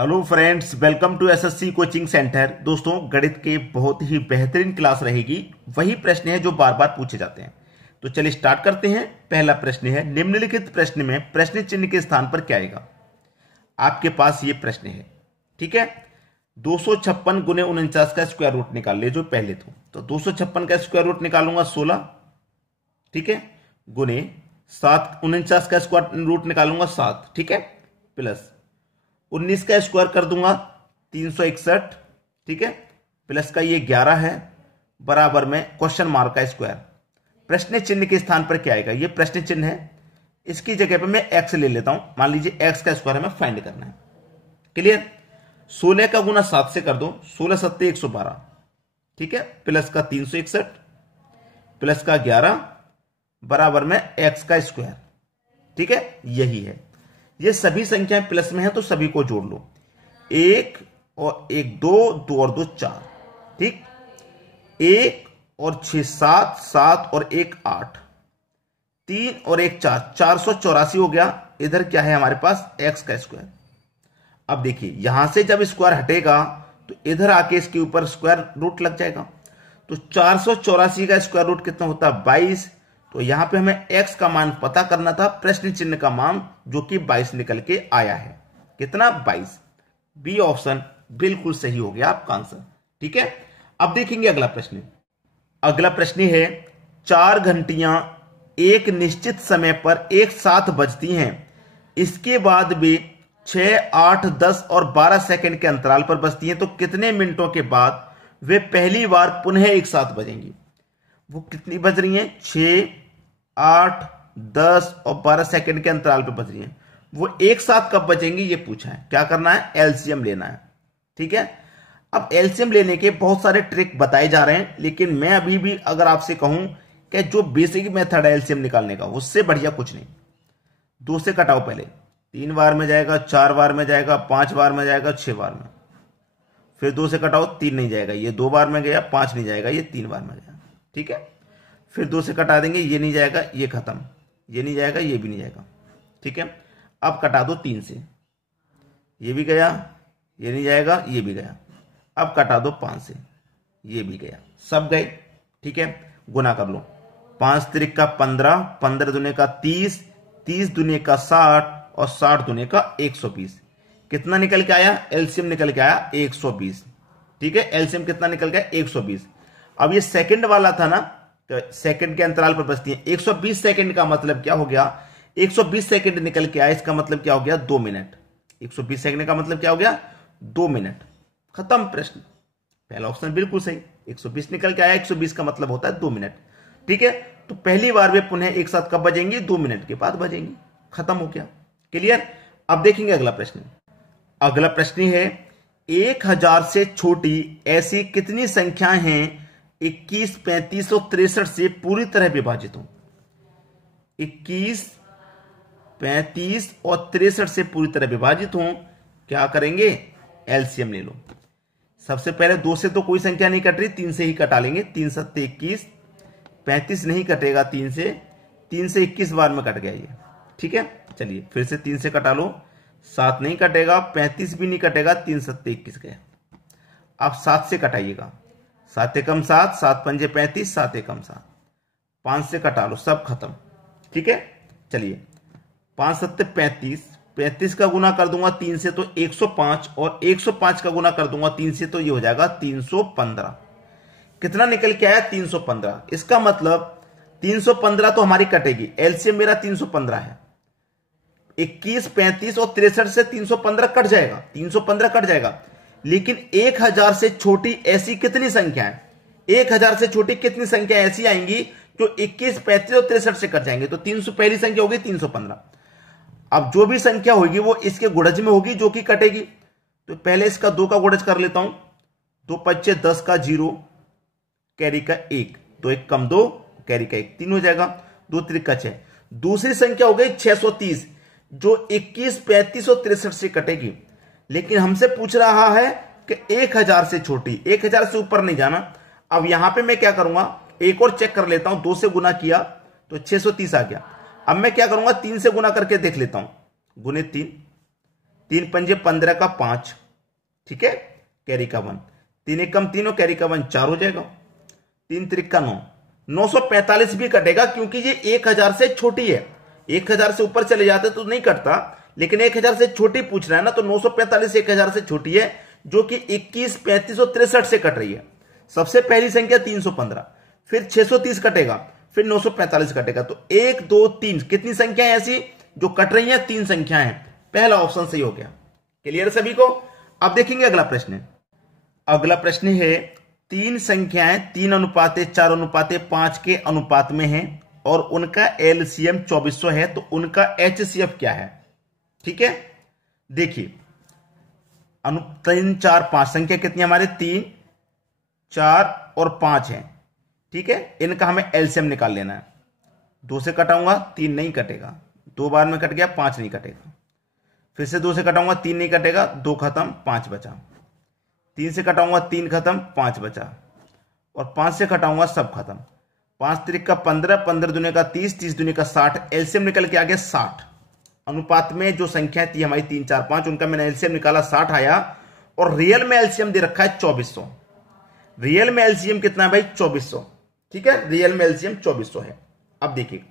Hello friends, welcome to SSC coaching centre. दोस्तों, गणित के बहुत ही बेहतरीन क्लास रहेगी। वही प्रश्न है जो बार बार पूछे जाते हैं। तो चलिए स्टार्ट करते हैं। पहला प्रश्न है, निम्नलिखित प्रश्न में प्रश्न चिन्ह के स्थान पर क्या आएगा। आपके पास ये प्रश्न है, ठीक है। 256 गुने 49 का स्क्वायर रूट निकाल ले, जो पहले तो 256 का स्क्वायर रूट निकालूंगा 16, ठीक है, गुने 7 49 का स्क्वायर रूट निकालूंगा 7, ठीक है, प्लस 19 का स्क्वायर कर दूंगा 361, ठीक है, प्लस का ये 11 है, बराबर में क्वेश्चन मार्क का स्क्वायर। प्रश्न चिन्ह के स्थान पर क्या आएगा। ये प्रश्न चिन्ह है, इसकी जगह पे मैं एक्स ले लेता हूं। मान लीजिए एक्स का स्क्वायर हमें फाइंड करना है। क्लियर। 16 का गुना 7 से कर दो, 16 7 112, ठीक है, प्लस का 361 प्लस का 11 बराबर में एक्स का स्क्वायर, ठीक है। यही है, ये सभी संख्याएं प्लस में है तो सभी को जोड़ लो। 1 और 1 2, 2 और 2 4, ठीक, 1 और 6 7, 7 और 1 8, 3 और 1 4, 484 हो गया। इधर क्या है हमारे पास, एक्स का स्क्वायर। अब देखिए, यहां से जब स्क्वायर हटेगा तो इधर आके इसके ऊपर स्क्वायर रूट लग जाएगा। तो 484 का स्क्वायर रूट कितना होता है, 22। तो यहां पे हमें x का मान पता करना था, प्रश्न चिन्ह का मान, जो कि 22 निकल के आया है। कितना, 22। बी ऑप्शन बिल्कुल सही हो गया आपका आंसर, ठीक है। अब देखेंगे अगला प्रश्न। अगला प्रश्न है, 4 घंटियां एक निश्चित समय पर एक साथ बजती हैं। इसके बाद भी 6, 8, 10 और 12 सेकंड के अंतराल पर बजती हैं। तो कितने मिनटों के बाद वे पहली बार पुनः एक साथ बजेंगी। वो कितनी बज रही हैं, 6, 8, 10 और 12 सेकंड के अंतराल पर बज रही हैं। वो एक साथ कब बजेंगी ये पूछा है। क्या करना है, एलसीएम लेना है, ठीक है। अब एलसीएम लेने के बहुत सारे ट्रिक बताए जा रहे हैं, लेकिन मैं अभी भी अगर आपसे कहूं कि जो बेसिक मेथड है एलसीएम निकालने का, उससे बढ़िया कुछ नहीं। 2 से कटाओ, पहले 3 बार में जाएगा, 4 बार में जाएगा, 5 बार में जाएगा, 6 बार में। फिर 2 से कटाओ, 3 नहीं जाएगा, ये 2 बार में गया, 5 नहीं जाएगा, ये 3 बार में जाएगा, ठीक है। फिर 2 से कटा देंगे, ये नहीं जाएगा, ये खत्म, ये नहीं जाएगा, ये भी नहीं जाएगा, ठीक है। अब कटा दो 3 से, ये भी गया, ये नहीं जाएगा, ये भी गया। अब कटा दो 5 से, ये भी गया, सब गए, ठीक है। गुना कर लो, 5 त्रिक का 15, 15 दुने का 30, 30 दुने का 60 और 60 दुने का 120। कितना निकल के आया, एलसीएम निकल के आया 120, ठीक है। एलसीएम कितना निकल गया, 120। अब ये सेकंड वाला था ना, तो सेकंड के अंतराल पर बचती है। 120 सेकंड का मतलब क्या हो गया, 120 सेकंड निकल के आया, इसका मतलब क्या हो गया, 2 मिनट। 120 सेकंड का मतलब क्या हो गया, 2 मिनट। खत्म प्रश्न। पहला ऑप्शन बिल्कुल सही, 120 निकल के आया, 120 का मतलब होता है 2 मिनट, ठीक है। तो पहली बार वे पुनः एक साथ कब बजेंगी, 2 मिनट के बाद बजेंगी। खत्म हो गया, क्लियर। अब देखेंगे अगला प्रश्न। अगला प्रश्न है, 1000 से छोटी ऐसी कितनी संख्याएं हैं 21, 35 और 63 से पूरी तरह विभाजित हो। 21, 35 और 63 से पूरी तरह विभाजित हो। क्या करेंगे, एलसीएम ले लो। सबसे पहले 2 से तो कोई संख्या नहीं कट रही, 3 से ही कटा लेंगे। 3 7 21, 35 नहीं कटेगा 3 से 21 बार में कट गया ये, ठीक है। चलिए फिर से 3 से कटा लो, 7 नहीं कटेगा, 35 भी नहीं कटेगा, 3 7 21 गया। अब 7 से कटाइएगा, 7 एकम 7, 7 पंजे 35, 7 एकम 7, 5 से कटा लो, सब खत्म, ठीक है। चलिए 5 7 35, 35 का गुना कर दूंगा 3 से तो 105, और 105 का गुना कर दूंगा 3 से तो ये हो जाएगा 315। कितना निकल के आया, 315। इसका मतलब 315 तो हमारी कटेगी, एलसीएम मेरा 315 है। 21, 35 और 63 से 315 कट जाएगा, 315 कट जाएगा। लेकिन 1000 से छोटी ऐसी कितनी संख्या है, 1000 से छोटी कितनी संख्या ऐसी आएंगी जो 21, 35 और 63 से कट जाएंगे। तो 300 पहली संख्या होगी 315। अब जो भी संख्या होगी वो इसके गुणज में होगी जो कि कटेगी। तो पहले इसका 2 का गुणज कर लेता हूं, 2 पच्चे 10 का 0, कैरी का 1, 2 1 कम 2, कैरी का 1, 3 हो जाएगा, 2 त्रिक का 6। दूसरी संख्या हो गई 630, जो 21, 35 और 63 से कटेगी। लेकिन हमसे पूछ रहा है कि 1000 से छोटी, 1000 से ऊपर नहीं जाना। अब यहां पे मैं क्या करूंगा, एक और चेक कर लेता हूं। 2 से गुना किया तो 630 आ गया। अब मैं क्या करूंगा, 3 से गुना करके देख लेता हूं। गुने 3, 3 पंजे 15 का 5, ठीक है, कैरी का 1, 3 एकम 3 और कैरी का 1 4 हो जाएगा, 3 त्रिक का 9, 945 भी कटेगा क्योंकि ये 1000 से छोटी है। 1000 से ऊपर चले जाते तो नहीं कटता, लेकिन 1000 से छोटी पूछ रहा है ना, तो 945 1000 से छोटी है, जो कि 21, 35 और 63 से कट रही है। सबसे पहली संख्या 315, फिर 630 कटेगा, फिर 945 कटेगा। तो 1 2 3 कितनी संख्याएं ऐसी जो कट रही हैं? 3 संख्याएं हैं। पहला ऑप्शन सही हो गया। क्लियर सभी को? अब देखेंगे अगला प्रश्न। अगला प्रश्न है 3 संख्याएं 3:4:5 के अनुपात में हैं और उनका एलसीएम 2400 है, तो उनका एचसीएफ क्या है? ठीक है, देखिए 3 4 5 संख्या कितनी हमारे 3 4 और 5 है, ठीक है। इनका हमें एलसीएम निकाल लेना है। 2 से कटाऊंगा 3 नहीं कटेगा, 2 बार में कट गया 5 नहीं कटेगा, फिर से 2 से कटाऊंगा 3 नहीं कटेगा, 2 खत्म 5 बचा, 3 से कटाऊंगा 3 खत्म 5 बचा, और 5 से कटाऊंगा सब खत्म। 5 त्रिक का 15, 15 दूने का 30, 30 दूने का 60, एलसीएम निकल के आ गया 60। अनुपात में जो संख्या थी हमारी 3 4 5, उनका मैंने एलसीएम निकाला 60 आया, और रियल में एलसीएम दे रखा है 2400। रियल में एलसीएम कितना है भाई? 2400, ठीक है, रियल में एलसीएम 2400 है। अब देखिए,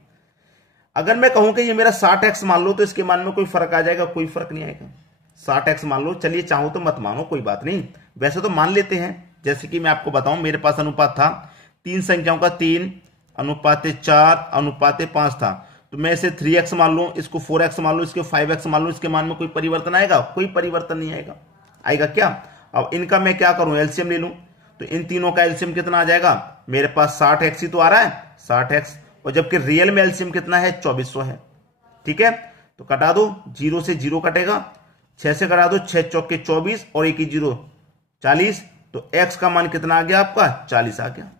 अगर मैं कहूं कि ये मेरा 60x मान लो, तो इसके मान में कोई फर्क आ जाएगा? कोई फर्क नहीं आएगा। 60x मान लो, चलिए चाहो तो मत मानो, कोई बात नहीं, वैसे तो मान लेते हैं। जैसे कि मैं आपको बताऊं, मेरे पास अनुपात था 3 संख्याओं का 3:4:5 था, तो मैं इसे 3x मान लूं, इसको 4x मान लूं, इसको 5x मान लूं, इसके मान में कोई परिवर्तन आएगा? कोई परिवर्तन नहीं आएगा। आएगा क्या? अब इनका मैं क्या करूं? एलसीएम ले लूं, तो इन तीनों का एलसीएम कितना आ जाएगा? मेरे पास 60x ही तो आ रहा है, 60x, और जबकि रियल में एलसीएम कितना है? 2400 है, ठीक है। तो कटा दो, 0 से 0 कटेगा, 6 से कटा दो, 6 चौके 24 और 1 0 40, तो x का मान कितना आ गया आपका? 40 आ गया।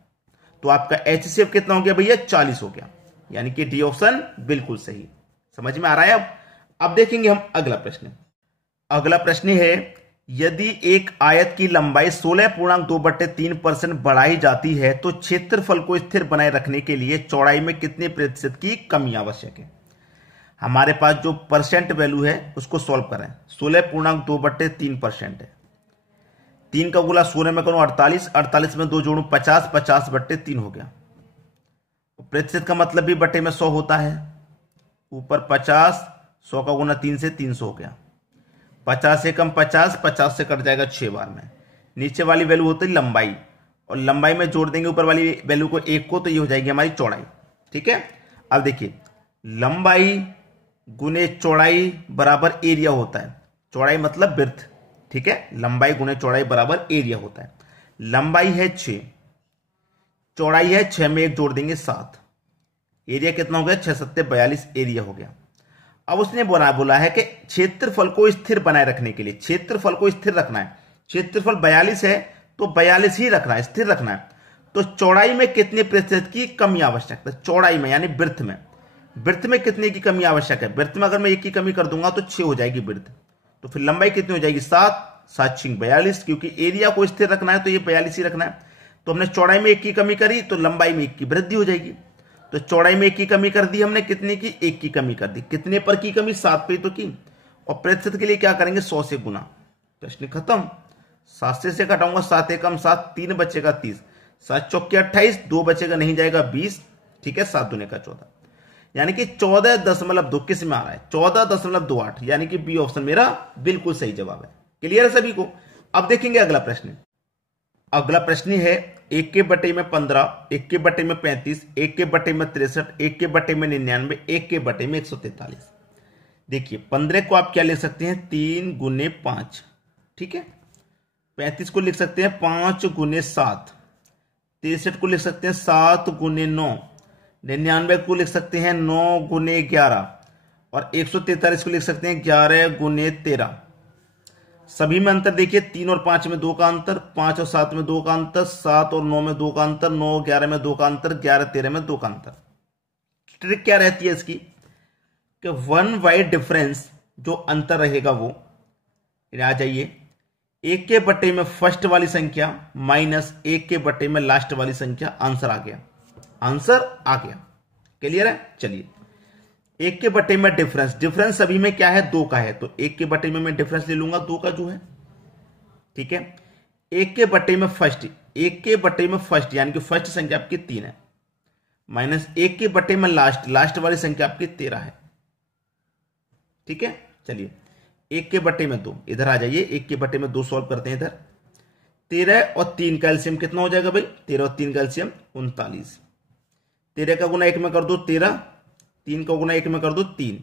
तो आपका एचसीएफ कितना हो गया भैया? 40 हो गया, यानी कि डी ऑप्शन बिल्कुल सही। समझ में आ रहा है? अब देखेंगे हम अगला प्रश्न। अगला प्रश्न है, यदि एक आयत की लंबाई 16.2/3% बढ़ाई जाती है, तो क्षेत्रफल को स्थिर बनाए रखने के लिए चौड़ाई में कितने प्रतिशत की कमी आवश्यक है? हमारे पास जो परसेंट वैल्यू है उसको सॉल्व करें। 16.2/3% है, 3 का गुना 16 में करूं 48, 48 में 2 जोड़ू 50, 50/3 हो गया। प्रतिशत का मतलब भी बटे में 100 होता है, ऊपर 50, 100 का गुना 3 से 300 हो गया, 50 से कम 50, 50 से कट जाएगा 6 बार में। नीचे वाली वैल्यू होती है लंबाई, और लंबाई में जोड़ देंगे ऊपर वाली वैल्यू को 1 को, तो ये हो जाएगी हमारी चौड़ाई, ठीक है। अब देखिए, लंबाई गुने चौड़ाई बराबर एरिया होता है। चौड़ाई मतलब विड्थ, ठीक है, लंबाई गुने चौड़ाई बराबर एरिया होता है। लंबाई है 6, चौड़ाई है 6 में 1 जोड़ देंगे 7, एरिया कितना हो गया? 6 7 42 एरिया हो गया। अब उसने बोला है कि क्षेत्रफल को स्थिर बनाए रखने के लिए, क्षेत्रफल को स्थिर रखना है, क्षेत्रफल 42 है तो 42 ही रखना है, स्थिर रखना है, तो चौड़ाई में कितने प्रतिशत की कमी आवश्यक है? चौड़ाई में यानी वृत्त में, वृत्त में कितने की कमी आवश्यक है? वृत्त में अगर मैं 1 की कमी कर दूंगा तो 6 हो जाएगी वृत्त, तो फिर लंबाई कितनी हो जाएगी? 7, 7 6 42, क्योंकि एरिया को स्थिर रखना है तो ये 42 ही रखना है। तो हमने चौड़ाई में 1 की कमी करी तो लंबाई में 1 की वृद्धि हो जाएगी। तो चौड़ाई में 1 की कमी कर दी हमने, कितने की? 1 की कमी कर दी। कितने पर की कमी? 7 पे तो की। और प्रतिशत के लिए क्या करेंगे? 100 से गुना। प्रश्न खत्म। 7 से कटाऊंगा, 7 एकम 7, 3 बचेगा 30, 7 चौके 28, 2 बचेगा नहीं जाएगा 20, ठीक है, 7 दूने का 14, यानी कि 14.2 किस में आ रहा है? 14.28, यानी कि बी ऑप्शन मेरा बिल्कुल सही जवाब है। क्लियर है सभी को? अब देखेंगे अगला प्रश्न। अगला प्रश्न है 1 के बटे में 15, 1 के बटे में 35, 1 के बटे में 63, 1 के बटे में 99, 1 के बटे में 143। देखिए 15 को आप क्या लिख सकते हैं? 3 गुने 5, ठीक है। 35 को लिख सकते हैं 5 गुने 7, 63 को लिख सकते हैं 7 गुने 9, 99 को लिख सकते हैं 9 गुने 11, और 143 को लिख सकते हैं 11 गुने 13। सभी में अंतर देखिए, 3 और 5 में 2 का अंतर, 5 और 7 में 2 का अंतर, 7 और 9 में 2 का अंतर, 9 और 11 में 2 का अंतर, 11 13 में 2 का अंतर। ट्रिक क्या रहती है इसकी कि 1 वाइड डिफरेंस जो अंतर रहेगा वो आ जाइए, 1 के बटे में फर्स्ट वाली संख्या माइनस 1 के बटे में लास्ट वाली संख्या, आंसर आ गया, आंसर आ गया। क्लियर है? चलिए 1 के बटे में डिफरेंस, डिफरेंस अभी में क्या है 2 का है, तो 1 के बटे में मैं डिफरेंस ले लूंगा 2 का जो है, ठीक है। 1 के बटे में फर्स्ट, 1 के बटे में फर्स्ट यानी कि फर्स्ट संख्या आपकी 3 है, माइनस 1 के बटे में लास्ट, लास्ट वाली संख्या आपकी 13 है, ठीक है। चलिए 1 के बटे में 2, इधर आ जाइए, 1 के बटे में 2 सॉल्व करते हैं इधर। 13 और 3 का एलसीएम कितना हो जाएगा भाई, 13 और 3 का एलसीएम 39। 13 का गुना 1 में कर दो 13, 3 का गुना 1 में कर दो 3,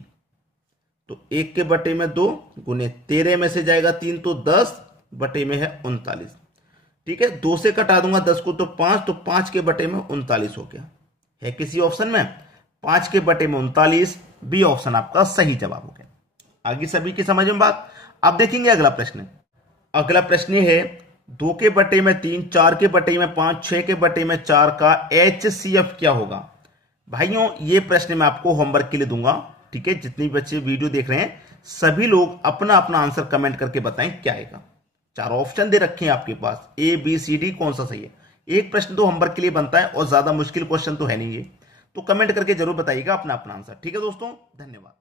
तो 1 के बटे में 2 गुने 13 में से जाएगा 3, तो 10 बटे में है 39, ठीक है। 2 से कटा दूंगा 10 को तो 5, तो 5 के बटे में 39 हो गया। है किसी ऑप्शन में 5 के बटे में 39, बी ऑप्शन आपका सही जवाब हो गया। आगे सभी की समझ में बात। अब देखेंगे अगला प्रश्न। अगला प्रश्न है 2 के बटे में 3, 4 के बटे में 5, 6 के बटे में 4 का HCF क्या होगा। भाइयों ये प्रश्न मैं आपको होमवर्क के लिए दूंगा, ठीक है। जितने बच्चे वीडियो देख रहे हैं सभी लोग अपना अपना आंसर कमेंट करके बताएं क्या आएगा। 4 ऑप्शन दे रखे हैं आपके पास, A B C D, कौन सा सही है। एक प्रश्न तो होमवर्क के लिए बनता है और ज्यादा मुश्किल क्वेश्चन तो है नहीं ये, तो कमेंट करके जरूर बताइएगा अपना अपना आंसर, ठीक है दोस्तों। धन्यवाद।